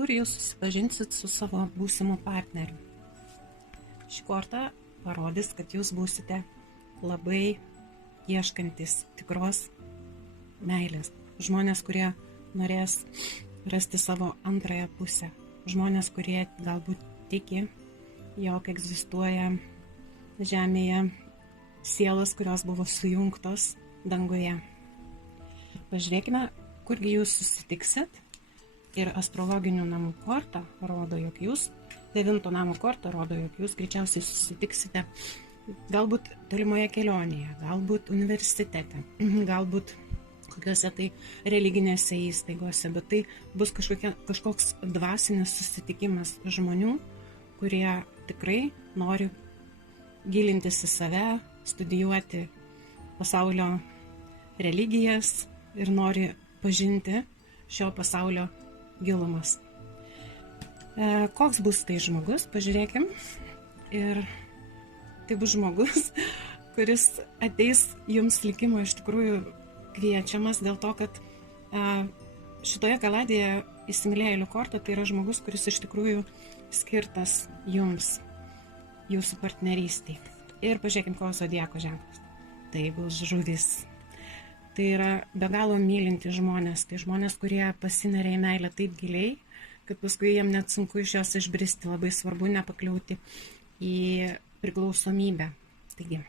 kur jūs susipažinsit su savo būsimu partneriu. Ši korta parodys, kad jūs būsite labai ieškantis tikros meilės. Žmonės, kurie norės rasti savo antrąją pusę. Žmonės, kurie galbūt tiki, jog egzistuoja žemėje sielos, kurios buvo sujungtos danguje. Pažiūrėkime, kurgi jūs susitiksit. Ir astrologinių namų korta rodo, jog jūs, 9 namų korta rodo, jog jūs greičiausiai susitiksite galbūt tolimoje kelionėje, galbūt universitete, galbūt kokiuose tai religinėse įstaigose, bet tai bus kažkoks dvasinis susitikimas žmonių, kurie tikrai nori gilintis į save, studijuoti pasaulio religijas ir nori pažinti šio pasaulio gilumas. Koks bus tai žmogus, pažiūrėkim. Ir tai bus žmogus, kuris ateis jums likimo iš tikrųjų kviečiamas dėl to, kad šitoje kaladėje įsimylėjėlių korta tai yra žmogus, kuris iš tikrųjų skirtas jums, jūsų partnerystei. Ir pažiūrėkim, koks zodiako ženklas. Tai bus žuvis. Tai yra be galo mylinti žmonės, tai žmonės, kurie pasineria į meilę taip giliai, kad paskui jiem net sunku iš jos išbristi, labai svarbu nepakliūti į priklausomybę. Taigi,